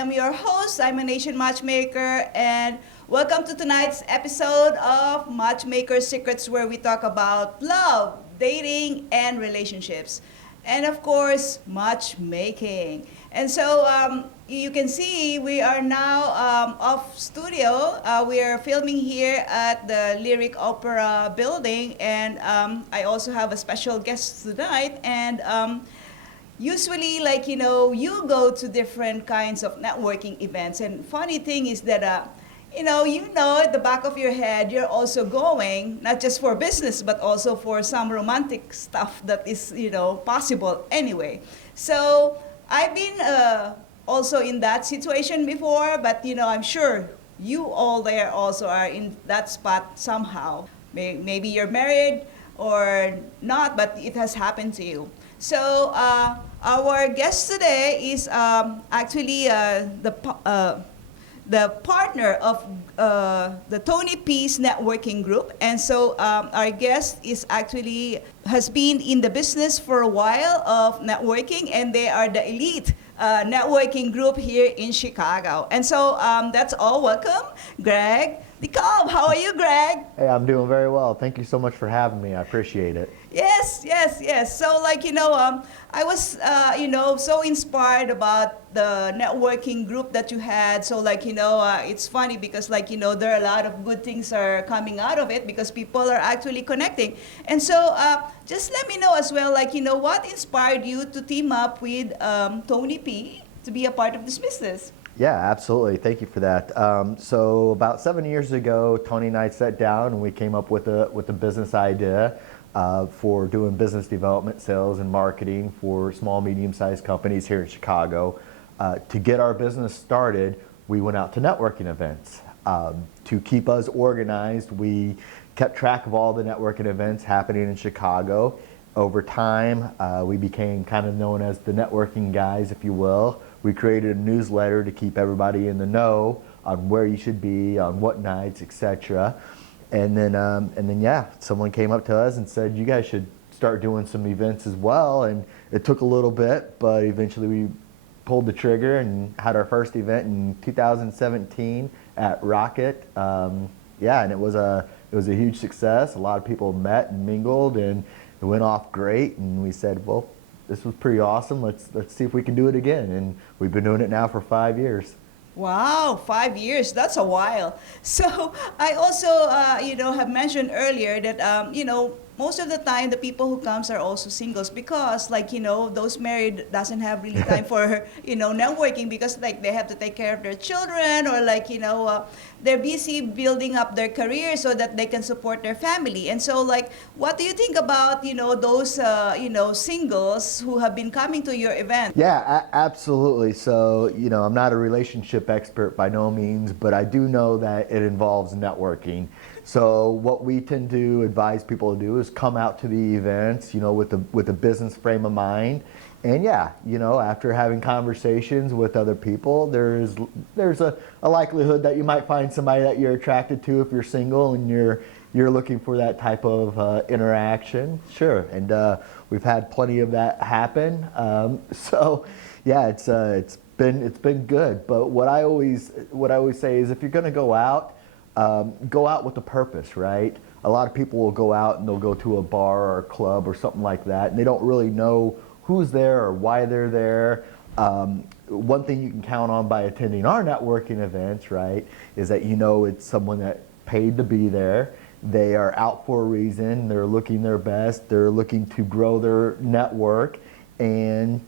am your host. I'm a Nation Matchmaker, and welcome to tonight's episode of Matchmaker Secrets, where we talk about love, dating, and relationships. And of course, matchmaking. And so you can see we are now off studio. We are filming here at the Lyric Opera building, and I also have a special guest tonight. And usually, you go to different kinds of networking events. And funny thing is that, at the back of your head, you're also going, not just for business, but also for some romantic stuff that is, possible anyway. So I've been also in that situation before, but, I'm sure you all there also are in that spot somehow. Maybe you're married or not, but it has happened to you. So our guest today is actually the partner of the Tony P's networking group. And so our guest is actually has been in the business for a while of networking, and they are the elite networking group here in Chicago. And so that's all. Welcome, Greg DeKalb. How are you, Greg? Hey, I'm doing very well. Thank you so much for having me. I appreciate it. Yes. So I was, so inspired about the networking group that you had. So it's funny because there are a lot of good things are coming out of it because people are actually connecting. And so just let me know as well, what inspired you to team up with Tony P to be a part of this business? Yeah, absolutely. Thank you for that. So about 7 years ago, Tony and I sat down and we came up with a business idea for doing business development, sales, and marketing for small, medium-sized companies here in Chicago. To get our business started, we went out to networking events. To keep us organized, we kept track of all the networking events happening in Chicago. Over time, we became kind of known as the networking guys, if you will. We created a newsletter to keep everybody in the know on where you should be, on what nights, etc. And then, someone came up to us and said, you guys should start doing some events as well. And it took a little bit, but eventually we pulled the trigger and had our first event in 2017 at Rocket. And it was a huge success. A lot of people met and mingled, and it went off great. And we said, well, this was pretty awesome. Let's see if we can do it again. And we've been doing it now for 5 years. Wow, 5 years, that's a while. So I also, have mentioned earlier that, most of the time the people who comes are also singles because those married doesn't have really time for, networking because they have to take care of their children or they're busy building up their career so that they can support their family. And so what do you think about, those, singles who have been coming to your event? Yeah, absolutely. So, I'm not a relationship expert by no means, but I do know that it involves networking. So what we tend to advise people to do is come out to the events, with a business frame of mind. And after having conversations with other people, there's a likelihood that you might find somebody that you're attracted to if you're single and you're looking for that type of interaction. Sure, and we've had plenty of that happen. It's been good. But what I always say is if you're going to go out with a purpose, right? A lot of people will go out and they'll go to a bar or a club or something like that, and they don't really know who's there or why they're there. One thing you can count on by attending our networking events, right, is that it's someone that paid to be there. They are out for a reason. They're looking their best. They're looking to grow their network. And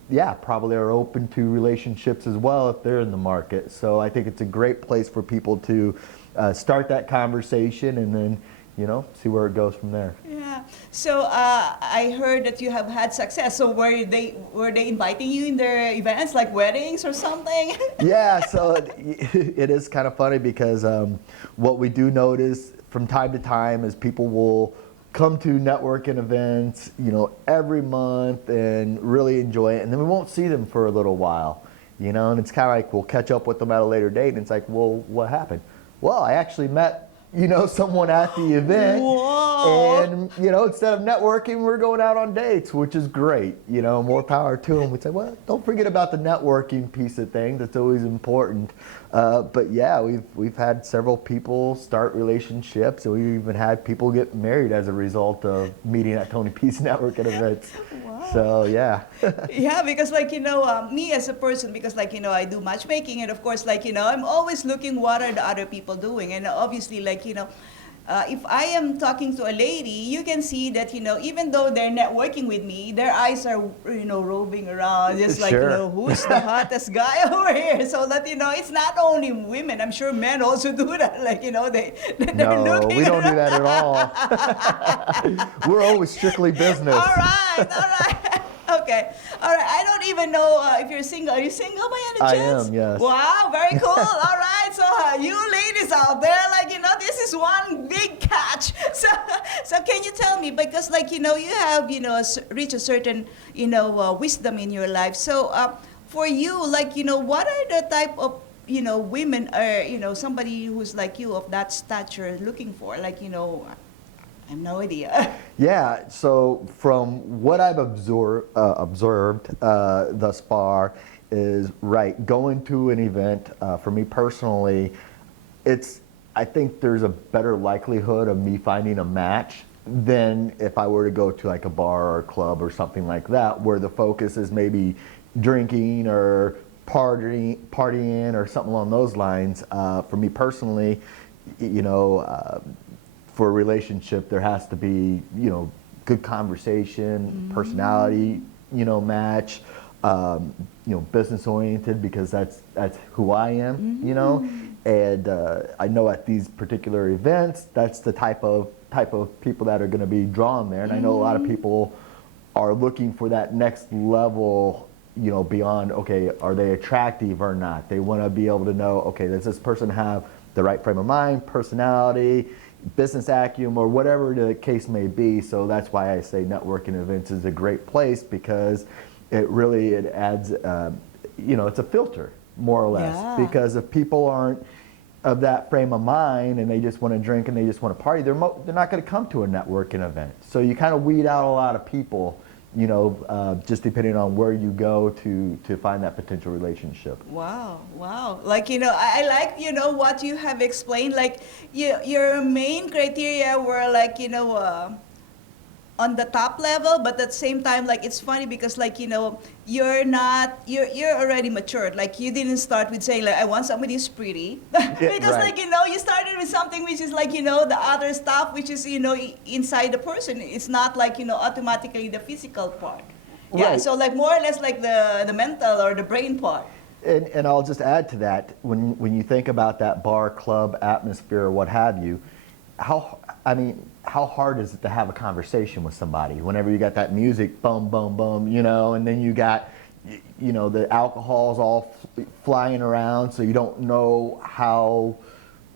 probably are open to relationships as well if they're in the market. So I think it's a great place for people to start that conversation and then, see where it goes from there. Yeah. So I heard that you have had success. So were they inviting you in their events, like weddings or something? Yeah. So it is kind of funny because what we do notice from time to time is people will come to networking events, every month and really enjoy it. And then we won't see them for a little while, and it's kind of like we'll catch up with them at a later date. And it's like, well, what happened? Well, I actually met someone at the event. Whoa. And, instead of networking, we're going out on dates, which is great. More power to them. We'd say, well, don't forget about the networking piece of things. That's always important. But yeah, we've had several people start relationships, and we've even had people get married as a result of meeting at Tony P's networking events. Wow. So yeah. Yeah, because me as a person, because I do matchmaking, and of course I'm always looking what are the other people doing, and obviously if I am talking to a lady, you can see that even though they're networking with me, their eyes are roving around, just Sure. who's the hottest guy over here, so that it's not only women. I'm sure men also do that, they're No, looking we don't do around. that at all. We're always strictly business. All right. Okay. All right. I don't even know if you're single. Are you single by any I chance? am, yes. Wow, very cool. All right. So you ladies out there, this is one big catch. So can you tell me, because you have reached a certain wisdom in your life. So for you, what are the type of women or somebody who's like you of that stature looking for? I have no idea. Yeah, so from what I've observed thus far is, right, going to an event, for me personally, I think there's a better likelihood of me finding a match than if I were to go to like a bar or a club or something like that, where the focus is maybe drinking or partying or something along those lines. For me personally, for a relationship, there has to be, good conversation, personality, match, business oriented, because that's who I am, and I know at these particular events, that's the type of people that are going to be drawn there, and I know a lot of people are looking for that next level, beyond, okay, are they attractive or not? They want to be able to know, okay, does this person have the right frame of mind, personality, business acumen, or whatever the case may be. So that's why I say networking events is a great place, because it adds, it's a filter, more or less. Yeah. Because if people aren't of that frame of mind and they just want to drink and they just want to party, they're not going to come to a networking event. So you kind of weed out a lot of people, just depending on where you go to find that potential relationship. Wow. I like, what you have explained. Your main criteria were on the top level, but at the same time, it's funny because you're already matured. You didn't start with saying I want somebody who's pretty, because right. you started with something which is the other stuff which is inside the person. It's not automatically the physical part. Yeah. Right. So more or less the mental or the brain part. And I'll just add to that, when you think about that bar, club atmosphere, or what have you, how hard is it to have a conversation with somebody whenever you got that music, boom, boom, boom, and then you got, the alcohol's all flying around, so you don't know how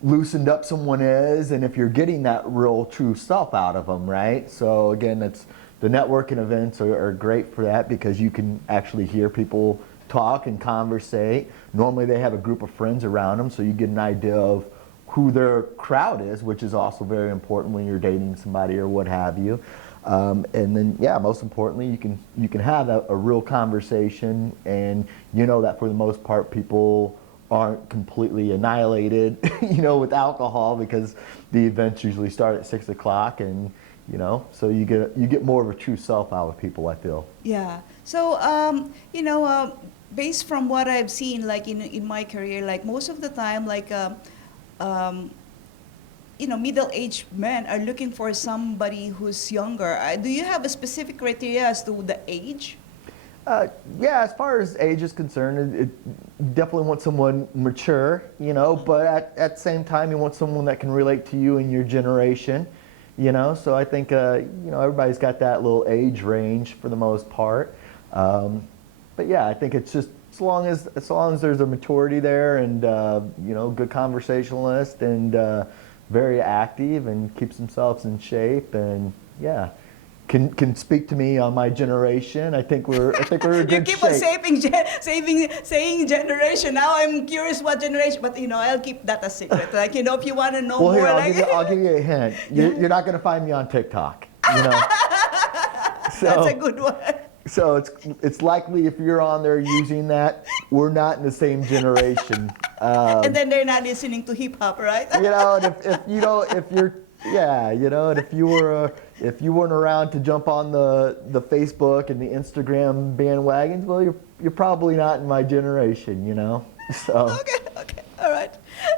loosened up someone is, and if you're getting that real true stuff out of them, right? So again, the networking events are great for that, because you can actually hear people talk and conversate. Normally they have a group of friends around them, so you get an idea of who their crowd is, which is also very important when you're dating somebody or what have you. And then, yeah, most importantly, you can have a real conversation, and that for the most part people aren't completely annihilated, with alcohol, because the events usually start at 6 o'clock, and so you get more of a true self out of people, I feel. Yeah. So based from what I've seen, in my career, most of the time, middle-aged men are looking for somebody who's younger. Do you have a specific criteria as to the age? Yeah, as far as age is concerned, it definitely want someone mature, but at the same time, you want someone that can relate to you and your generation, So I think, everybody's got that little age range for the most part. But yeah, I think it's just as long as there's a maturity there, and good conversationalist, and very active and keeps themselves in shape, and yeah, can speak to me on my generation. I think we're in You good keep on shape. saying generation. Now I'm curious what generation, but I'll keep that a secret. Like, if you want to know Well, more, here like I'll give you a hint. You're not going to find me on TikTok. that's a good one. So it's likely if you're on there using that, we're not in the same generation. And then they're not listening to hip hop, right? And if you weren't around to jump on the Facebook and the Instagram bandwagons, well, you're probably not in my generation, So. Okay, all right.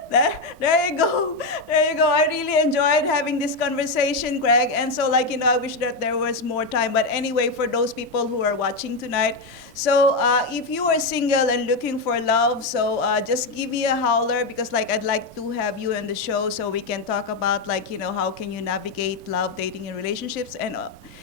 There you go. There you go. I really enjoyed having this conversation, Greg. And so, I wish that there was more time. But anyway, for those people who are watching tonight, so if you are single and looking for love, so just give me a holler because, I'd like to have you on the show so we can talk about, how can you navigate love, dating, and relationships. And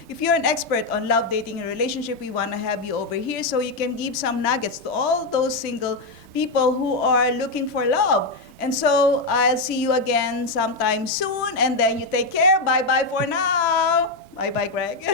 if you're an expert on love, dating, and relationship, we want to have you over here so you can give some nuggets to all those single people who are looking for love. And so I'll see you again sometime soon, and then you take care. Bye-bye for now. Bye-bye, Greg.